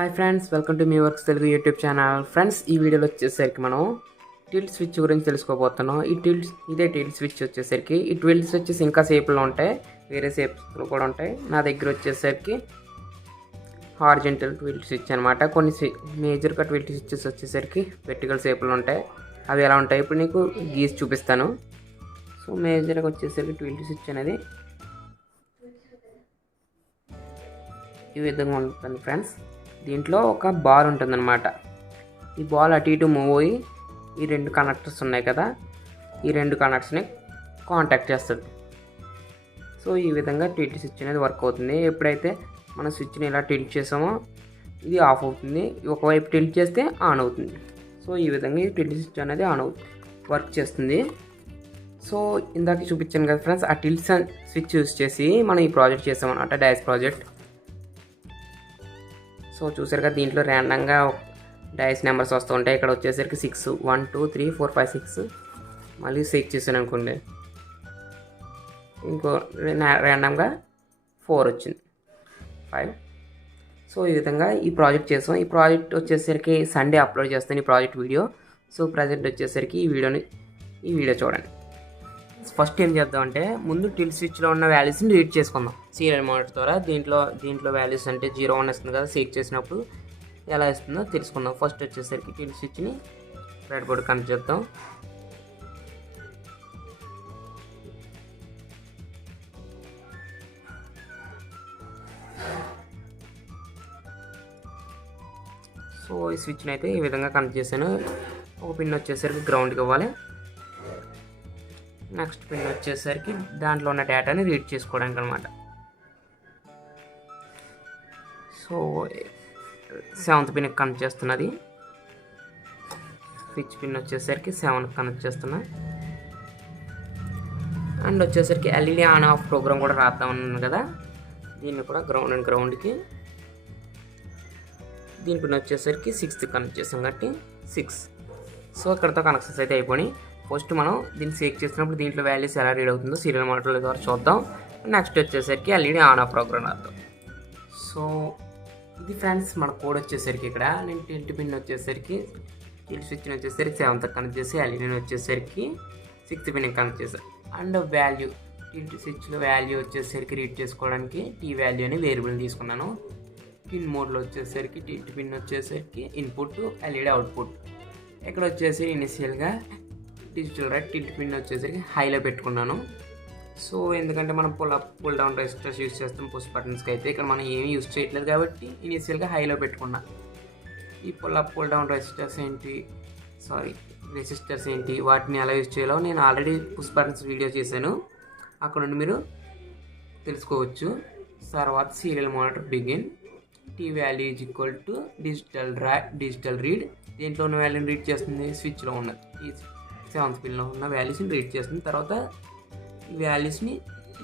Hi friends, welcome to me works Telugu YouTube channel. Friends, ఈ వీడియోలో వచ్చేసరికి మనం టిల్ట్ స్విచ్ గురించి తెలుసుకోబోతున్నాం. ఇదే టిల్ట్ స్విచ్ వచ్చేసరికి ఈ టిల్ట్ స్విచెస్ ఇంకా షేప్లో ఉంటాయి, వేరే షేప్స్లో కూడా ఉంటాయి. నా దగ్గర వచ్చేసరికి హారిజంటల్ టిల్ట్ స్విచ్ అనమాట. కొన్ని మేజర్గా టిల్ట్ స్విచెస్ వచ్చేసరికి వెర్టికల్ షేప్లో ఉంటాయి. అవి ఎలా ఉంటాయి ఇప్పుడు నీకు గీసి చూపిస్తాను. సో మేజర్గా వచ్చేసరికి టిల్ట్ స్విచ్ అనేది ఈ విధంగా ఉంటుంది ఫ్రెండ్స్. దీంట్లో ఒక బాల్ ఉంటుందన్నమాట. ఈ బాల్ అటు ఇటు మూవ్ అయ్యి ఈ రెండు కనెక్టర్స్ ఉన్నాయి కదా, ఈ రెండు కనెక్టర్స్ని కాంటాక్ట్ చేస్తుంది. సో ఈ విధంగా టిల్ట్ స్విచ్ అనేది వర్క్ అవుతుంది. ఎప్పుడైతే మనం స్విచ్ని ఇలా టిల్ట్ చేసామో ఇది ఆఫ్ అవుతుంది, ఒకవైపు టిల్ట్ చేస్తే ఆన్ అవుతుంది. సో ఈ విధంగా ఈ టిల్ట్ స్విచ్ అనేది వర్క్ చేస్తుంది. సో ఇందాక చూపించాను కదా ఫ్రెండ్స్, ఆ టిల్ట్ స్విచ్ యూస్ చేసి మనం ఈ ప్రాజెక్ట్ చేసామన్నమాట, డైస్ ప్రాజెక్ట్. సో చూసారు కదా, దీంట్లో ర్యాండమ్గా డైస్ నెంబర్స్ వస్తూ ఉంటాయి. ఇక్కడ వచ్చేసరికి 6 1 2 3 4 5 6 మళ్ళీ 6 చేసాను అనుకోండి, ఇంకో ర్యాండమ్గా 4 వచ్చింది, 5. సో ఈ విధంగా ఈ ప్రాజెక్ట్ చేసాం. ఈ ప్రాజెక్ట్ వచ్చేసరికి సండే అప్లోడ్ చేస్తాను ఈ ప్రాజెక్ట్ వీడియో. సో ప్రజెంట్ వచ్చేసరికి ఈ వీడియో చూడండి. ఫస్ట్ ఏం చేద్దామంటే, ముందు టిల్ట్ స్విచ్లో ఉన్న వాల్యూస్ని రీడ్ చేసుకుందాం సీరియల్ మానిటర్ ద్వారా. దీంట్లో వాల్యూస్ అంటే 0 1 వస్తుంది కదా, షేక్ చేసినప్పుడు ఎలా ఇస్తుందో తెలుసుకుందాం. ఫస్ట్ వచ్చేసరికి టిల్ట్ స్విచ్ని బ్రెడ్ బోర్డ్ కనెక్ట్ చేద్దాం. సో ఈ స్విచ్ని అయితే ఈ విధంగా కనెక్ట్ చేశాను. ఒక పిన్ వచ్చేసరికి గ్రౌండ్కి ఇవ్వాలి. నెక్స్ట్ పిన్ వచ్చేసరికి దాంట్లో ఉన్న డేటాని రీడ్ చేసుకోవడానికి అనమాట. సో 7th పిన్ కనెక్ట్ చేస్తున్నది. స్విచ్ పిన్ వచ్చేసరికి 7 కనెక్ట్ చేస్తున్నా. అండ్ వచ్చేసరికి ఎల్ఈడి ఆన్ ఆఫ్ ప్రోగ్రామ్ కూడా రాద్దాం అన్నాను కదా, దీన్ని కూడా గ్రౌండ్కి. దీని పిన్ వచ్చేసరికి 6th కనెక్ట్ చేస్తాం కాబట్టి 6. సో ఇక్కడతో కనెక్షన్స్ అయితే అయిపోయి. ఫస్ట్ మనం దీన్ని షేక్ చేసినప్పుడు దీంట్లో వాల్యూస్ ఎలా రీడ్ అవుతుందో సీరియల్ మానిటర్ ద్వారా చూద్దాం. నెక్స్ట్ వచ్చేసరికి ఎల్ఈడి ఆన్ ఆఫ్ ప్రోగ్రామ్ రాద్దాం. సో ఇది ఫ్రెండ్స్ మన కోడ్ వచ్చేసరికి ఇక్కడ నేను టిల్ట్ పిన్ వచ్చేసరికి టిల్ట్ స్విచ్ని వచ్చేసరికి 7th కనెక్ట్ చేసి ఎల్ఈడిని వచ్చేసరికి 6th పిన్ కనెక్ట్ చేశాను. అండ్ వాల్యూ టిల్ట్ స్విచ్లో వాల్యూ వచ్చేసరికి రీడ్ చేసుకోవడానికి టీ వాల్యూ అని వేరియబుల్ తీసుకున్నాను. పిన్ మోడ్లో వచ్చేసరికి టిల్ట్ పిన్ వచ్చేసరికి ఇన్పుట్, ఎల్ఈడి అవుట్పుట్. ఇక్కడ వచ్చేసి ఇనిషియల్గా డిజిటల్ రైట్ టిల్ట్ పిన్ వచ్చేసరికి హైలో పెట్టుకున్నాను. సో ఎందుకంటే మనం పుల్ డౌన్ రెసిస్టర్స్ యూస్ చేస్తాం పుష్ బటన్స్కి అయితే, ఇక్కడ మనం ఏమీ యూస్ చేయట్లేదు కాబట్టి ఇనిషియల్గా హైలో పెట్టుకున్నా. ఈ పుల్ డౌన్ రెసిస్టర్స్ ఏంటి వాటిని ఎలా యూస్ చేయాలో నేను ఆల్రెడీ పుష్ బటన్స్ వీడియో చేశాను, అక్కడ నుండి మీరు తెలుసుకోవచ్చు. తర్వాత serial monitor begin, T value is equal to digital read. దేంట్లో ఉన్న వాల్యూని రీడ్ చేస్తుంది, స్విచ్లో ఉన్నది. ఈ 7th పిన్లో ఉన్న వాల్యూస్ని రీడ్ చేస్తుంది. తర్వాత ఈ వాల్యూస్ని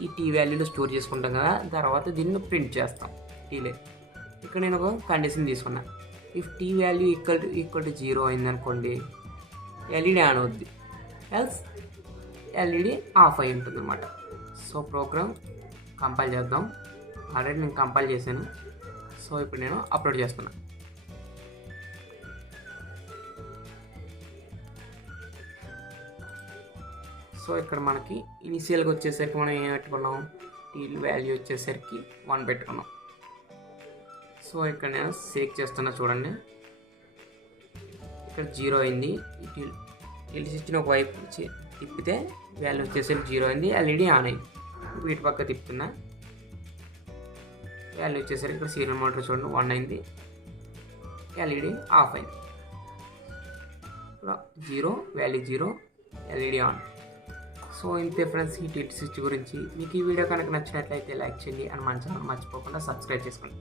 ఈ టీ వాల్యూలో స్టోర్ చేసుకుంటాం కదా, తర్వాత దీన్ని ప్రింట్ చేస్తాం టీలే. ఇక్కడ నేను ఒక కండిషన్ తీసుకున్నా, if T value equal to 0 అయిందనుకోండి ఎల్ఈడి ఆన్ అవుద్ది, ఎల్స్ ఎల్ఈడి ఆఫ్ అయి ఉంటుంది అనమాట. సో ప్రోగ్రామ్ కంపైల్ చేద్దాం. ఆల్రెడీ నేను కంపైల్ చేశాను. సో ఇప్పుడు నేను అప్లోడ్ చేస్తున్నాను. సో ఇక్కడ మనకి ఇనిషియల్గా వచ్చేసరికి మనం ఏం పెట్టుకున్నాం, టీ వాల్యూ వచ్చేసరికి 1 పెట్టుకున్నాం. సో ఇక్కడ నేను షేక్ చేస్తున్నా చూడండి, ఇక్కడ 0 అయింది. టిల్ట్ స్విచ్ని ఒకవైపు తిప్పితే వాల్యూ వచ్చేసరికి 0 అయింది, ఎల్ఈడి ఆన్ అయింది. వీటి పక్క తిప్పుతున్నా, వాల్యూ వచ్చేసరికి ఇక్కడ సీరియల్ మానిటర్ చూడండి 1 అయింది, ఎల్ఈడి ఆఫ్ అయింది. 0 వాల్యూ 0, ఎల్ఈడి ఆన్. సో ఇంతే ఫ్రెండ్స్ ఈ టిల్ట్ స్విచ్ గురించి. మీకు ఈ వీడియో కనుక నచ్చినట్లయితే లైక్ చేయండి, అండ్ మన ఛానల్ మర్చిపోకుండా సబ్స్క్రైబ్ చేసుకోండి.